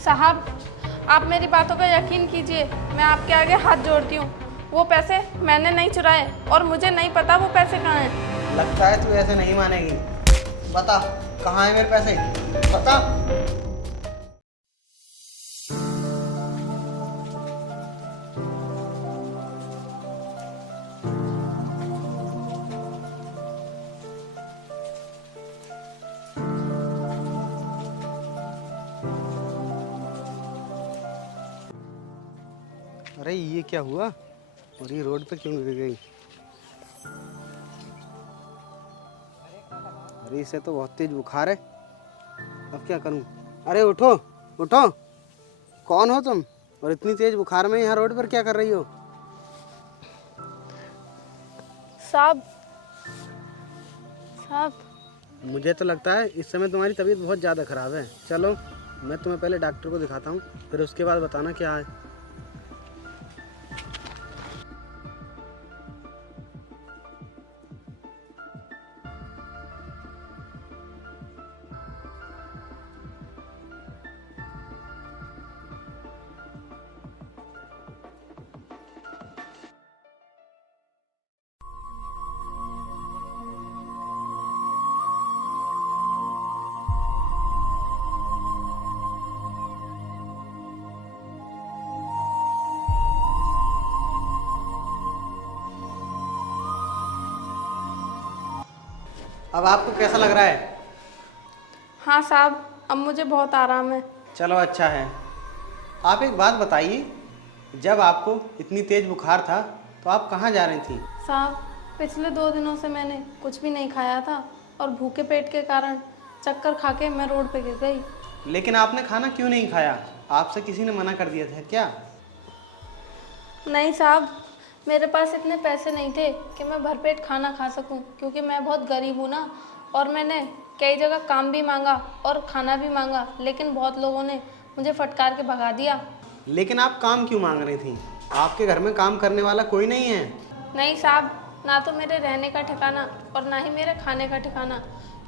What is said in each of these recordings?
साहब, आप मेरी बातों का यकीन कीजिए, मैं आपके आगे हाथ जोड़ती हूँ। वो पैसे मैंने नहीं चुराए और मुझे नहीं पता वो पैसे कहाँ हैं। लगता है तू ऐसे नहीं मानेगी। बता कहाँ है मेरे पैसे, बता। अरे ये क्या हुआ और ये रोड पे क्यों गिर गई? अरे इसे तो बहुत तेज बुखार है, अब क्या करूं? अरे उठो उठो, कौन हो तुम और इतनी तेज बुखार में यहाँ रोड पर क्या कर रही हो? साहब, साहब, मुझे तो लगता है इस समय तुम्हारी तबीयत बहुत ज़्यादा ख़राब है। चलो मैं तुम्हें पहले डॉक्टर को दिखाता हूँ, फिर उसके बाद बताना क्या है। अब आपको कैसा लग रहा है? हाँ साहब, अब मुझे बहुत आराम है। चलो अच्छा है। आप एक बात बताइए, जब आपको इतनी तेज बुखार था तो आप कहाँ जा रही थी? साहब, पिछले 2 दिनों से मैंने कुछ भी नहीं खाया था और भूखे पेट के कारण चक्कर खा के मैं रोड पे गिर गई। लेकिन आपने खाना क्यों नहीं खाया? आपसे किसी ने मना कर दिया था क्या? नहीं साहब, मेरे पास इतने पैसे नहीं थे कि मैं भरपेट खाना खा सकूं, क्योंकि मैं बहुत गरीब हूँ ना। और मैंने कई जगह काम भी मांगा और खाना भी मांगा, लेकिन बहुत लोगों ने मुझे फटकार के भगा दिया। लेकिन आप काम क्यों मांग रही थी? आपके घर में काम करने वाला कोई नहीं है। नहीं साहब, ना तो मेरे रहने का ठिकाना और ना ही मेरे खाने का ठिकाना,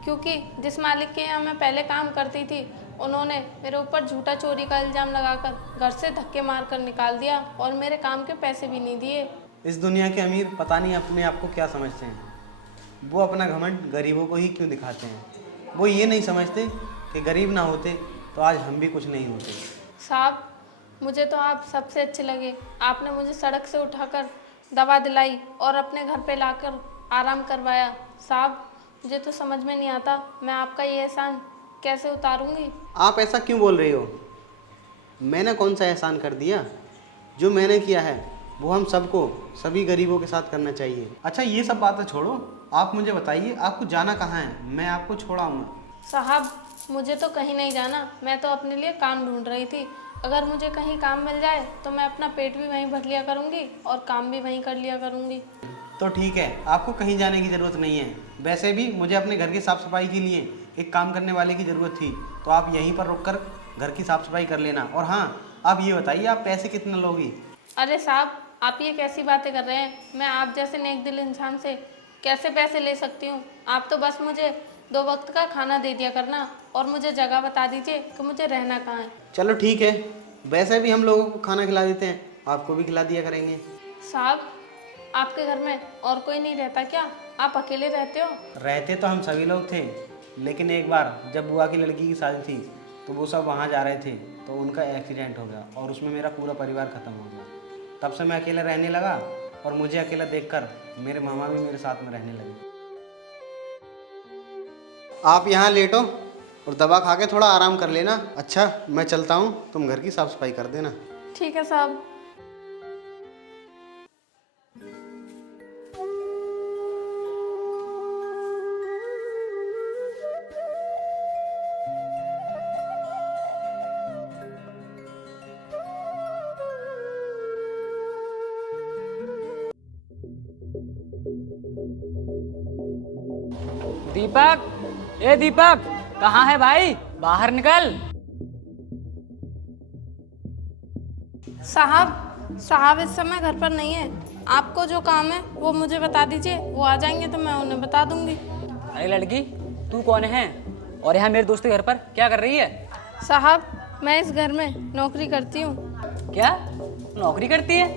क्योंकि जिस मालिक के यहाँ मैं पहले काम करती थी, उन्होंने मेरे ऊपर झूठा चोरी का इल्ज़ाम लगाकर घर से धक्के मार कर निकाल दिया और मेरे काम के पैसे भी नहीं दिए। इस दुनिया के अमीर पता नहीं अपने आप को क्या समझते हैं। वो अपना घमंड गरीबों को ही क्यों दिखाते हैं? वो ये नहीं समझते कि गरीब ना होते तो आज हम भी कुछ नहीं होते। साहब, मुझे तो आप सबसे अच्छे लगे। आपने मुझे सड़क से उठाकर दवा दिलाई और अपने घर पे लाकर आराम करवाया। साहब, मुझे तो समझ में नहीं आता मैं आपका ये एहसान कैसे उतारूंगी। आप ऐसा क्यों बोल रही हो? मैंने कौन सा एहसान कर दिया? जो मैंने किया है वो हम सबको, सभी गरीबों के साथ करना चाहिए। अच्छा ये सब बातें छोड़ो, आप मुझे बताइए आपको जाना कहाँ है? मैं आपको छोड़ आऊँगा। साहब, मुझे तो कहीं नहीं जाना, मैं तो अपने लिए काम ढूंढ रही थी। अगर मुझे कहीं काम मिल जाए तो मैं अपना पेट भी वहीं भर लिया करूँगी और काम भी वहीं कर लिया करूँगी। तो ठीक है, आपको कहीं जाने की ज़रूरत नहीं है। वैसे भी मुझे अपने घर की साफ़ सफाई के लिए एक काम करने वाले की ज़रूरत थी, तो आप यहीं पर रुककर घर की साफ़ सफाई कर लेना। और हाँ, आप ये बताइए आप पैसे कितना लोगी? अरे साहब, आप ये कैसी बातें कर रहे हैं? मैं आप जैसे नेक दिल इंसान से कैसे पैसे ले सकती हूँ? आप तो बस मुझे 2 वक्त का खाना दे दिया करना और मुझे जगह बता दीजिए कि मुझे रहना कहाँ है। चलो ठीक है, वैसे भी हम लोगों को खाना खिला देते हैं, आपको भी खिला दिया करेंगे। साहब, आपके घर में और कोई नहीं रहता क्या? आप अकेले रहते हो? रहते तो हम सभी लोग थे, लेकिन एक बार जब बुआ की लड़की की शादी थी तो वो सब वहाँ जा रहे थे, तो उनका एक्सीडेंट हो गया और उसमें मेरा पूरा परिवार ख़त्म हो गया। तब से मैं अकेला रहने लगा और मुझे अकेला देखकर मेरे मामा भी मेरे साथ में रहने लगे। आप यहाँ लेटो और दवा खा के थोड़ा आराम कर लेना। अच्छा मैं चलता हूँ, तुम घर की साफ़ सफाई कर देना। ठीक है साहब। दीपक, ए दीपक, कहाँ है भाई? बाहर निकल। साहब इस समय घर पर नहीं है। आपको जो काम है वो मुझे बता दीजिए, वो आ जाएंगे तो मैं उन्हें बता दूंगी। अरे लड़की, तू कौन है और यहाँ मेरे दोस्त के घर पर क्या कर रही है? साहब, मैं इस घर में नौकरी करती हूँ। क्या नौकरी करती है?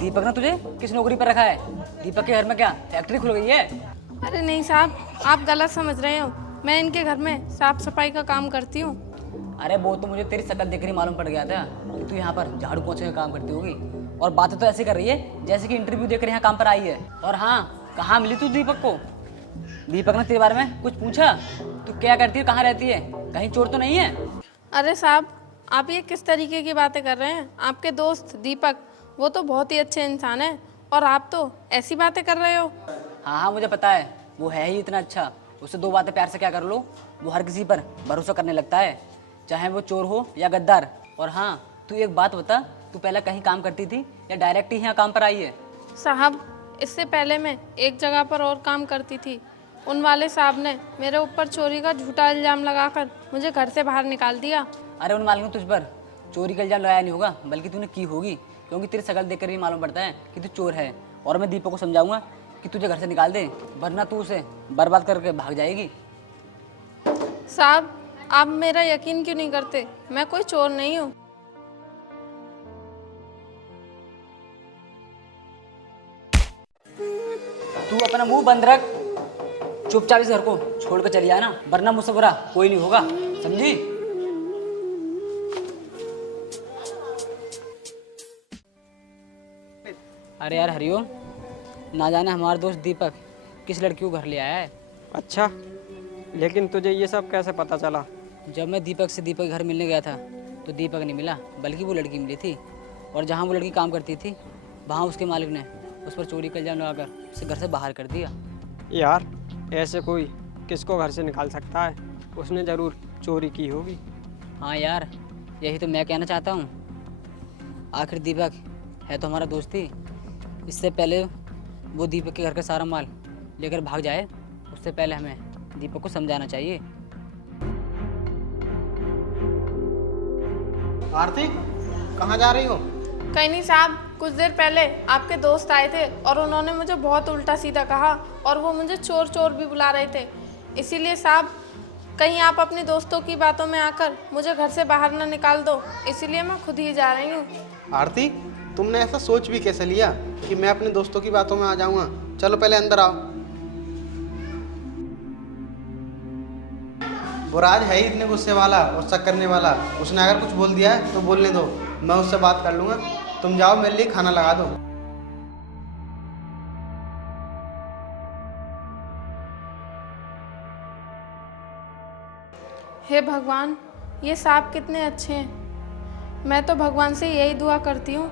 दीपक ने तुझे किस नौकरी पर रखा है? दीपक के घर में क्या फैक्ट्री खुल गई है? अरे नहीं साहब, आप गलत समझ रहे हो। मैं इनके घर में साफ सफाई का काम करती हूँ। अरे वो तो मुझे तेरी शक्ल देखकर ही मालूम पड़ गया था कि तू यहाँ पर झाड़ू पोंछे का काम करती होगी, और बातें तो ऐसी कर रही है जैसे कि इंटरव्यू देकर यहाँ काम पर आई है। और हाँ, कहाँ मिली तू दीपक को? दीपक ने तेरे बारे में कुछ पूछा? तू क्या करती है, कहाँ रहती है, कहीं चोर तो नहीं है? अरे साहब, आप ये किस तरीके की बातें कर रहे हैं? आपके दोस्त दीपक, वो तो बहुत ही अच्छे इंसान है, और आप तो ऐसी बातें कर रहे हो। हाँ हाँ, मुझे पता है, वो है ही इतना अच्छा। उससे दो बातें प्यार से क्या कर लो, वो हर किसी पर भरोसा करने लगता है, चाहे वो चोर हो या गद्दार। और हाँ, तू एक बात बता, तू पहले कहीं काम करती थी या डायरेक्ट ही यहाँ काम पर आई है? साहब, इससे पहले मैं एक जगह पर और काम करती थी। उन वाले साहब ने मेरे ऊपर चोरी का झूठा इल्ज़ाम लगाकर मुझे घर से बाहर निकाल दिया। अरे उन मालिक ने तुझ पर चोरी का इल्जाम लगाया नहीं होगा, बल्कि तूने की होगी, क्योंकि तेरी शक्ल देखकर ही मालूम पड़ता है कि तू चोर है। और मैं दीपक को समझाऊंगा कि तुझे घर से निकाल दे, वरना तू उसे बर्बाद करके भाग जाएगी। साहब, आप मेरा यकीन क्यों नहीं करते? मैं कोई चोर नहीं हूँ। तू अपना मुंह बंद रख, चुपचाप इस घर को छोड़कर चली आना, वरना मुझसे बुरा कोई नहीं होगा, समझी? अरे यार हरिओम, ना जाने हमारा दोस्त दीपक किस लड़की को घर ले आया है। अच्छा, लेकिन तुझे ये सब कैसे पता चला? जब मैं दीपक से दीपक के घर मिलने गया था तो दीपक नहीं मिला, बल्कि वो लड़की मिली थी। और जहाँ वो लड़की काम करती थी वहाँ उसके मालिक ने उस पर चोरी का इल्जाम लगाकर उसे घर से बाहर कर दिया। यार, ऐसे कोई किसको घर से निकाल सकता है? उसने ज़रूर चोरी की होगी। हाँ यार, यही तो मैं कहना चाहता हूँ। आखिर दीपक है तो हमारा दोस्त ही। इससे पहले वो दीपक के घर का सारा माल लेकर भाग जाए, उससे पहले हमें दीपक को समझाना चाहिए। आरती, कहाँ जा रही हो? कहीं नहीं साहब, कुछ देर पहले आपके दोस्त आए थे और उन्होंने मुझे बहुत उल्टा सीधा कहा, और वो मुझे चोर चोर भी बुला रहे थे। इसीलिए साहब, कहीं आप अपने दोस्तों की बातों में आकर मुझे घर से बाहर ना निकाल दो, इसीलिए मैं खुद ही जा रही हूँ। आरती, तुमने ऐसा सोच भी कैसे लिया कि मैं अपने दोस्तों की बातों में आ जाऊंगा? चलो पहले अंदर आओ। वो राज है ही इतने गुस्से वाला और शक करने वाला। उसने अगर कुछ बोल दिया है तो बोलने दो, मैं उससे बात कर लूँगा। तुम जाओ, मेरे लिए खाना लगा दो। हे भगवान, ये सांप कितने अच्छे हैं। मैं तो भगवान से यही दुआ करती हूँ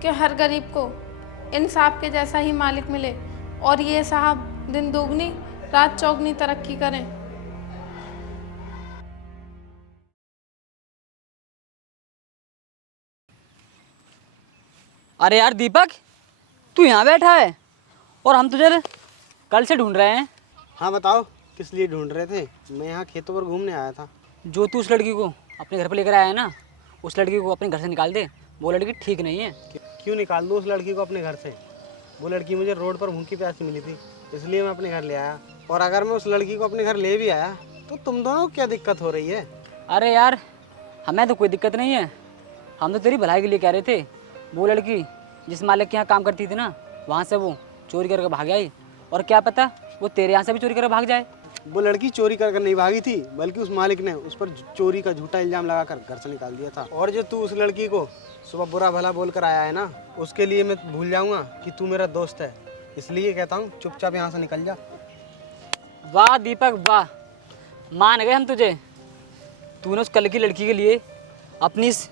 कि हर गरीब को इन सांप के जैसा ही मालिक मिले, और ये साहब दिन दोगुनी रात चौगुनी तरक्की करें। अरे यार दीपक, तू यहाँ बैठा है और हम तुझे कल से ढूंढ रहे हैं। हाँ बताओ, किस लिए ढूंढ रहे थे? मैं यहाँ खेतों पर घूमने आया था। जो तू उस लड़की को अपने घर पर लेकर आया है ना, उस लड़की को अपने घर से निकाल दे। वो लड़की ठीक नहीं है। क्यों निकाल दूँ उस लड़की को अपने घर से? वो लड़की मुझे रोड पर भूखी प्यासी मिली थी, इसलिए मैं अपने घर ले आया। और अगर मैं उस लड़की को अपने घर ले भी आया तो तुम दोनों को क्या दिक्कत हो रही है? अरे यार, हमें तो कोई दिक्कत नहीं है, हम तो तेरी भलाई के लिए कह रहे थे। वो लड़की जिस मालिक के यहाँ काम करती थी ना, वहाँ से वो चोरी करके भाग आई, और क्या पता वो तेरे यहाँ से भी चोरी करके भाग जाए। वो लड़की चोरी कर नहीं भागी थी, बल्कि उस मालिक ने उस पर चोरी का झूठा इल्जाम लगाकर घर से निकाल दिया था। और जो तू उस लड़की को सुबह बुरा भला बोल कर आया है ना, उसके लिए मैं भूल जाऊंगा कि तू मेरा दोस्त है। इसलिए कहता हूँ चुपचाप यहाँ से निकल जा। वाह दीपक वाह, मान गए हम तुझे। तूने उस कल की लड़की के लिए अपनी इस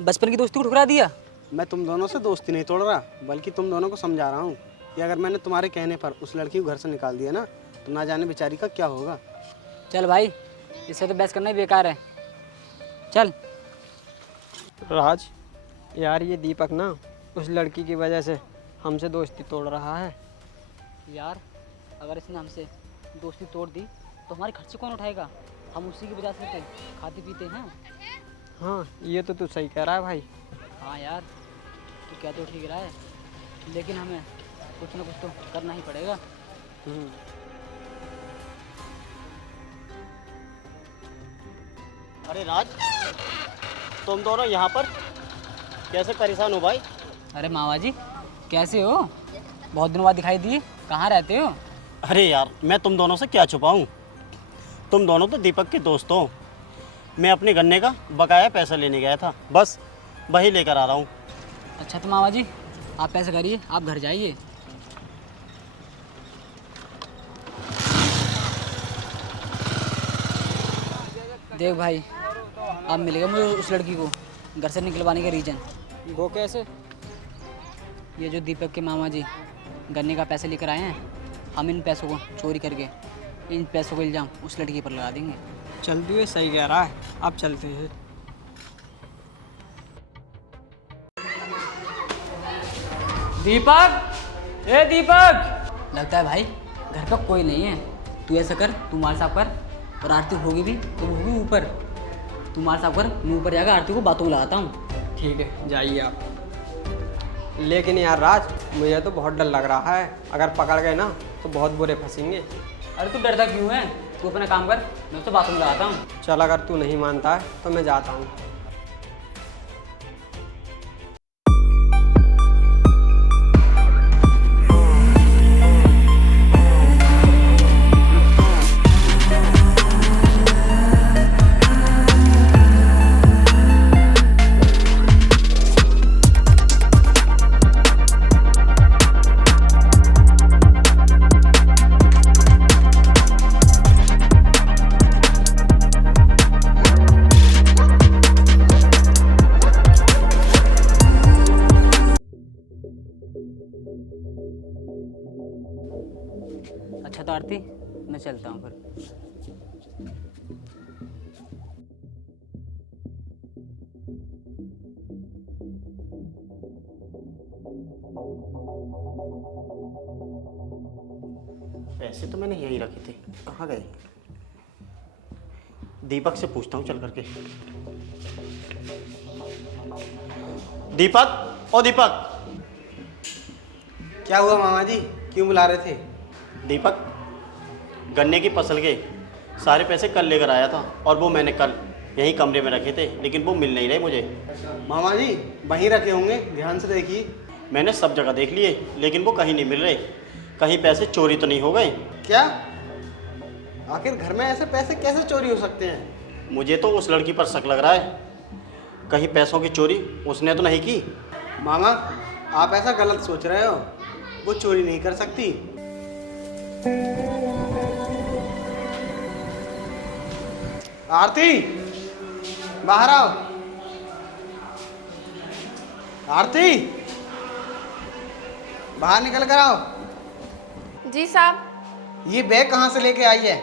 बचपन की दोस्ती को ठुकरा दिया। मैं तुम दोनों से दोस्ती नहीं तोड़ रहा, बल्कि तुम दोनों को समझा रहा हूँ कि अगर मैंने तुम्हारे कहने पर उस लड़की को घर से निकाल दिया ना, तो ना जाने बेचारी का क्या होगा। चल भाई, इससे तो बहस करना ही बेकार है, चल। राज, यार ये दीपक ना उस लड़की की वजह से हमसे दोस्ती तोड़ रहा है। यार, अगर इसने हमसे दोस्ती तोड़ दी तो हमारे खर्चे कौन उठाएगा? हम उसी की वजह से खाते पीते हैं। हाँ, ये तो तू सही कह रहा है भाई। हाँ यार, तू क्या तो ठीक रहा है, लेकिन हमें कुछ ना कुछ तो करना ही पड़ेगा। अरे राज, तुम दोनों यहाँ पर कैसे परेशान हो भाई? अरे मामा जी कैसे हो? बहुत दिनों बाद दिखाई दिए, कहाँ रहते हो? अरे यार मैं तुम दोनों से क्या छुपाऊँ, तुम दोनों तो दीपक के दोस्त हो। मैं अपने गन्ने का बकाया पैसा लेने गया था, बस वही लेकर आ रहा हूँ। अच्छा तो मामा जी आप पैसे करिए, आप घर जाइए। देख भाई अब मिलेगा मुझे उस लड़की को घर से निकलवाने का रीज़न। वो कैसे? ये जो दीपक के मामा जी गन्ने का पैसे लेकर आए हैं, हम इन पैसों को चोरी करके इन पैसों को इल्ज़ाम उस लड़की पर लगा देंगे। चल तू ये सही कह रहा है, अब चलते हैं। दीपक, ए दीपक! लगता है भाई घर पर कोई नहीं है। तू ऐसा कर, तू माल साफ कर, और आरती होगी भी तो वो होगी ऊपर। तू माल साफ कर, मैं ऊपर जाकर आरती को बातों में लगाता हूँ। ठीक है जाइए आप। लेकिन यार राज, मुझे तो बहुत डर लग रहा है, अगर पकड़ गए ना तो बहुत बुरे फंसेंगे। अरे तू डरता क्यों है? तू अपना काम कर, मैं तो बातों में लगाता हूँ। चल अगर तू नहीं मानता है तो मैं जाता हूँ। अच्छा तो आरती मैं चलता हूँ फिर। पैसे तो मैंने यहीं रखे थे, कहाँ गए? दीपक से पूछता हूँ चल करके। दीपक, ओ दीपक! क्या हुआ मामा जी, क्यों बुला रहे थे? दीपक, गन्ने की फसल के सारे पैसे कल लेकर आया था और वो मैंने कल यहीं कमरे में रखे थे, लेकिन वो मिल नहीं रहे मुझे। मामा जी वहीं रखे होंगे, ध्यान से देखिए। मैंने सब जगह देख लिए लेकिन वो कहीं नहीं मिल रहे। कहीं पैसे चोरी तो नहीं हो गए? क्या? आखिर घर में ऐसे पैसे कैसे चोरी हो सकते हैं? मुझे तो उस लड़की पर शक लग रहा है, कहीं पैसों की चोरी उसने तो नहीं की। मामा आप ऐसा गलत सोच रहे हो, वो चोरी नहीं कर सकती। आरती बाहर आओ। आरती बाहर निकल कर आओ। जी साहब। ये बैग कहाँ से लेके आई है?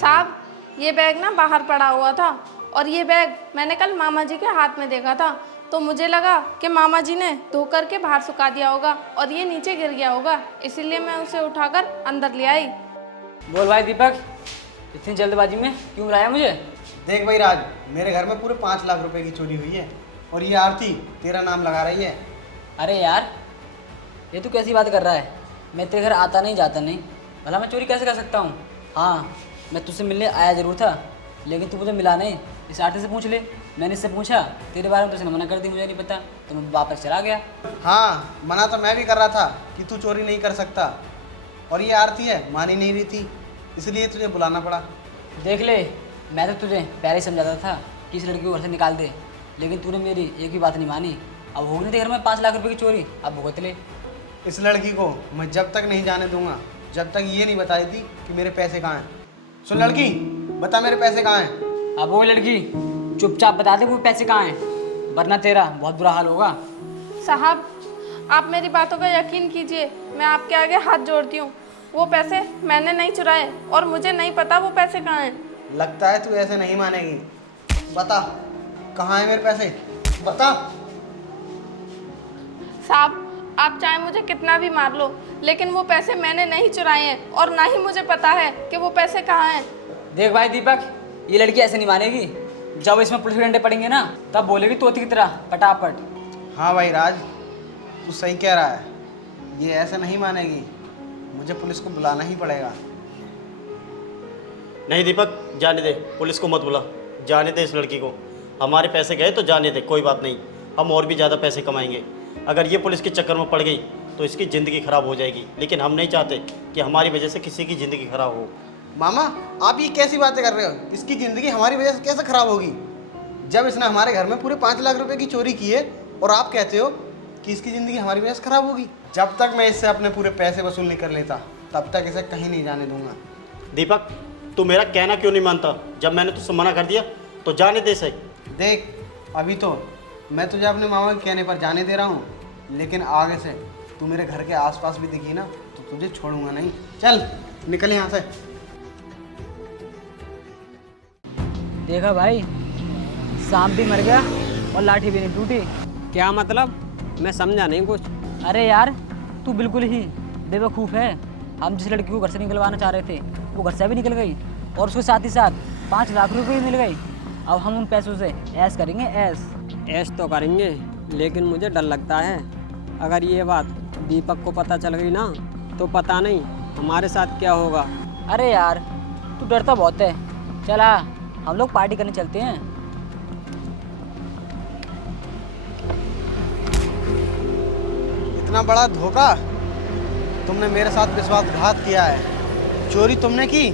साहब ये बैग ना बाहर पड़ा हुआ था और ये बैग मैंने कल मामा जी के हाथ में देखा था, तो मुझे लगा कि मामा जी ने धो करके बाहर सुखा दिया होगा और ये नीचे गिर गया होगा, इसीलिए मैं उसे उठाकर अंदर ले आई। बोल भाई दीपक, इतनी जल्दबाजी में क्यों बुलाया मुझे? देख भाई राज, मेरे घर में पूरे 5 लाख रुपए की चोरी हुई है और ये आरती तेरा नाम लगा रही है। अरे यार ये तू कैसी बात कर रहा है? मैं तेरे घर आता नहीं जाता नहीं, भला मैं चोरी कैसे कर सकता हूँ? हाँ मैं तुझसे मिलने आया ज़रूर था, लेकिन तू मुझे मिला नहीं। इस आरती से पूछ ले, मैंने इससे पूछा तेरे बारे में तो उसने मना कर दी, मुझे नहीं पता, तो मैं वापस चला गया। हाँ मना तो मैं भी कर रहा था कि तू चोरी नहीं कर सकता, और ये आरती है मान ही नहीं रही थी, इसलिए तुझे बुलाना पड़ा। देख ले, मैं तो तुझे पहले ही समझाता था कि इस लड़की को घर से निकाल दे, लेकिन तूने मेरी एक भी बात नहीं मानी। अब हो नहीं, घर में 5 लाख रुपए की चोरी, अब भुगत ले। इस लड़की को मैं जब तक नहीं जाने दूंगा जब तक ये नहीं बताई थी कि मेरे पैसे कहाँ हैं। सुन लड़की, बता मेरे पैसे कहाँ हैं। अब वो लड़की चुपचाप बता दे वो पैसे कहाँ हैं, वरना तेरा बहुत बुरा हाल होगा। साहब आप मेरी बातों का यकीन कीजिए, मैं आपके आगे हाथ जोड़ती हूँ, वो पैसे मैंने नहीं चुराए और मुझे नहीं पता वो पैसे कहाँ हैं। लगता है तू ऐसे नहीं मानेगी, बता कहाँ हैं मेरे पैसे, बता। साहब आप चाहे मुझे कितना भी मार लो, लेकिन वो पैसे मैंने नहीं चुराए हैं और ना ही मुझे पता है कि वो पैसे कहाँ हैं। देख भाई दीपक, ये लड़की ऐसे नहीं मानेगी, जब इसमें पुलिस के डंडे पड़ेंगे ना तब बोलेगी तोती की तरह पटापट। हाँ भाई राज, तू सही कह रहा है, ये ऐसे नहीं मानेगी, मुझे पुलिस को बुलाना ही पड़ेगा। नहीं दीपक, जाने दे, पुलिस को मत बुला, जाने दे इस लड़की को। हमारे पैसे गए तो जाने दे, कोई बात नहीं, हम और भी ज़्यादा पैसे कमाएंगे। अगर ये पुलिस के चक्कर में पड़ गई तो इसकी ज़िंदगी ख़राब हो जाएगी, लेकिन हम नहीं चाहते कि हमारी वजह से किसी की ज़िंदगी ख़राब हो। मामा, आप ये कैसी बातें कर रहे हो? इसकी ज़िंदगी हमारी वजह से कैसे ख़राब होगी? जब इसने हमारे घर में पूरे 5 लाख रुपए की चोरी की है और आप कहते हो कि इसकी ज़िंदगी हमारी वजह से ख़राब होगी। जब तक मैं इससे अपने पूरे पैसे वसूल नहीं कर लेता तब तक इसे कहीं नहीं जाने दूंगा। दीपक, तू मेरा कहना क्यों नहीं मानता? जब मैंने तुझसे मना कर दिया तो जाने दे सही। देख, अभी तो मैं तुझे अपने मामा के कहने पर जाने दे रहा हूँ, लेकिन आगे से तू मेरे घर के आसपास भी दिखी ना तो तुझे छोड़ूंगा नहीं। चल निकल यहाँ से। देखा भाई, सांप भी मर गया और लाठी भी नहीं टूटी। क्या मतलब? मैं समझा नहीं कुछ। अरे यार, तू बिल्कुल ही बेवकूफ़ है। हम जिस लड़की को घर से निकलवाना चाह रहे थे वो घर से भी निकल गई और उसके साथ ही साथ 5 लाख रुपए भी मिल गई। अब हम उन पैसों से ऐश करेंगे, ऐश तो करेंगे, लेकिन मुझे डर लगता है अगर ये बात दीपक को पता चल गई ना तो पता नहीं हमारे साथ क्या होगा। अरे यार, तू डरता बहुत है। चला, हम लोग पार्टी करने चलते हैं। इतना बड़ा धोखा! तुमने मेरे साथ विश्वासघात किया है। चोरी तुमने की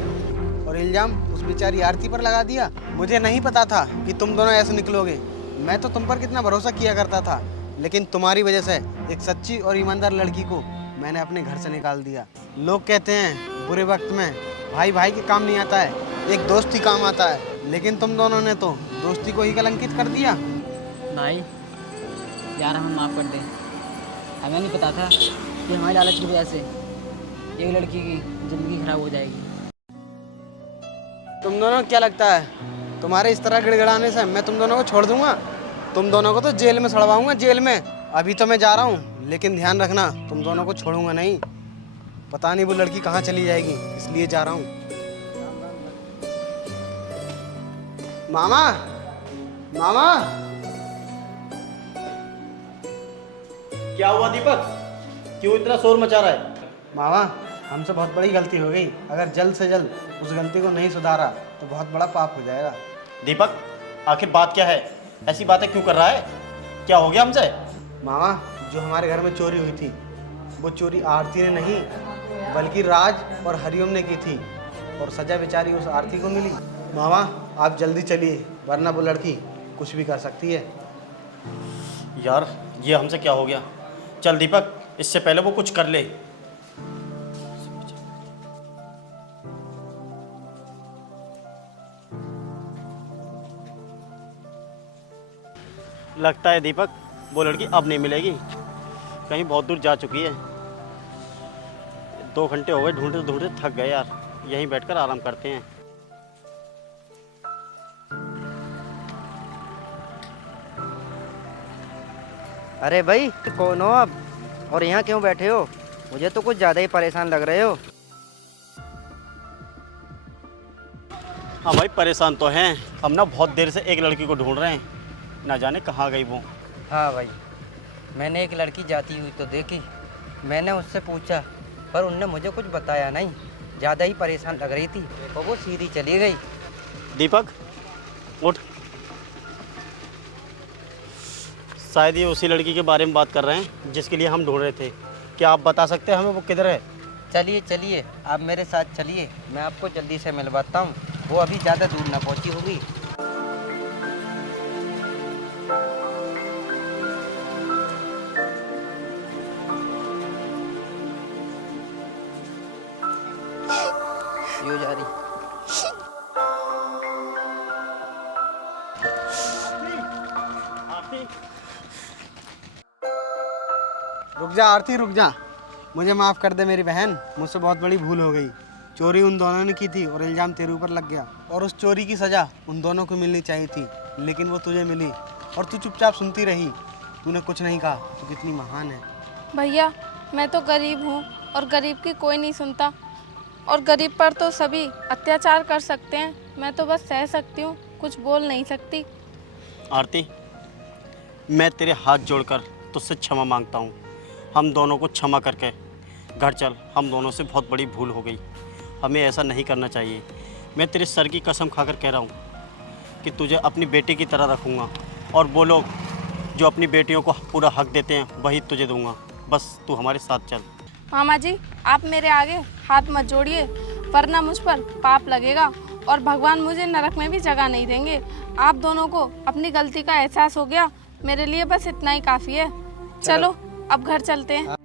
और इल्जाम उस बेचारी आरती पर लगा दिया। मुझे नहीं पता था कि तुम दोनों ऐसे निकलोगे। मैं तो तुम पर कितना भरोसा किया करता था, लेकिन तुम्हारी वजह से एक सच्ची और ईमानदार लड़की को मैंने अपने घर से निकाल दिया। लोग कहते हैं बुरे वक्त में भाई भाई के काम नहीं आता है, एक दोस्त ही काम आता है, लेकिन तुम दोनों ने तो दोस्ती को ही कलंकित कर दिया। भाई यार, हमें माफ़ कर दे। हमें नहीं पता था कि हमारी लालच की वजह से एक लड़की की ज़िंदगी खराब हो जाएगी। तुम दोनों को क्या लगता है तुम्हारे इस तरह गिड़गिड़ाने से मैं तुम दोनों को छोड़ दूंगा? तुम दोनों को तो जेल में सड़वाऊंगा, जेल में। अभी तो मैं जा रहा हूँ, लेकिन ध्यान रखना तुम दोनों को छोड़ूंगा नहीं। पता नहीं वो लड़की कहाँ चली जाएगी, इसलिए जा रहा हूँ। मामा, मामा! क्या हुआ दीपक, क्यों इतना शोर मचा रहा है? मामा, हमसे बहुत बड़ी गलती हो गई। अगर जल्द से जल्द उस गलती को नहीं सुधारा तो बहुत बड़ा पाप हो जाएगा। दीपक, आखिर बात क्या है? ऐसी बातें क्यों कर रहा है? क्या हो गया हमसे? मामा, जो हमारे घर में चोरी हुई थी वो चोरी आरती ने नहीं बल्कि राज और हरिओम ने की थी, और सजा बेचारी उस आरती को मिली। मामा, आप जल्दी चलिए, वरना वो लड़की कुछ भी कर सकती है। यार, ये हमसे क्या हो गया? चल दीपक, इससे पहले वो कुछ कर ले। लगता है दीपक वो लड़की अब नहीं मिलेगी, कहीं बहुत दूर जा चुकी है। 2 घंटे हो गए ढूंढते ढूंढते थक गए यार, यहीं बैठकर आराम करते हैं। अरे भाई, कौन हो आप और यहाँ क्यों बैठे हो? मुझे तो कुछ ज़्यादा ही परेशान लग रहे हो। हाँ भाई, परेशान तो हैं हम ना, बहुत देर से एक लड़की को ढूंढ रहे हैं, ना जाने कहाँ गई वो। हाँ भाई, मैंने एक लड़की जाती हुई तो देखी। मैंने उससे पूछा पर उनने मुझे कुछ बताया नहीं, ज़्यादा ही परेशान लग रही थी और वो सीधी चली गई। दीपक उठ, शायद ये उसी लड़की के बारे में बात कर रहे हैं जिसके लिए हम ढूंढ रहे थे। क्या आप बता सकते हैं हमें वो किधर है? चलिए चलिए, आप मेरे साथ चलिए, मैं आपको जल्दी से मिलवाता हूँ। वो अभी ज़्यादा दूर ना पहुँची होगी। यो जा रही। रुक जा आरती, रुक जा। मुझे माफ़ कर दे मेरी बहन, मुझसे बहुत बड़ी भूल हो गई। चोरी उन दोनों ने की थी और इल्ज़ाम तेरे ऊपर लग गया, और उस चोरी की सज़ा उन दोनों को मिलनी चाहिए थी, लेकिन वो तुझे मिली और तू चुपचाप सुनती रही। तूने कुछ नहीं कहा, तू कितनी महान है। भैया, मैं तो गरीब हूँ और गरीब की कोई नहीं सुनता, और गरीब पर तो सभी अत्याचार कर सकते हैं। मैं तो बस सह सकती हूँ, कुछ बोल नहीं सकती। आरती, मैं तेरे हाथ जोड़कर तुझसे क्षमा मांगता हूँ। हम दोनों को क्षमा करके घर चल, हम दोनों से बहुत बड़ी भूल हो गई, हमें ऐसा नहीं करना चाहिए। मैं तेरे सर की कसम खाकर कह रहा हूँ, कि तुझे अपनी बेटी की तरह रखूँगा, और वो लोग जो अपनी बेटियों को पूरा हक देते हैं वही तुझे दूंगा। बस तू हमारे साथ चल। मामा जी, आप मेरे आगे हाथ मत जोड़िए, वरना मुझ पर पाप लगेगा और भगवान मुझे नरक में भी जगह नहीं देंगे। आप दोनों को अपनी गलती का एहसास हो गया, मेरे लिए बस इतना ही काफ़ी है। चलो अब घर चलते हैं।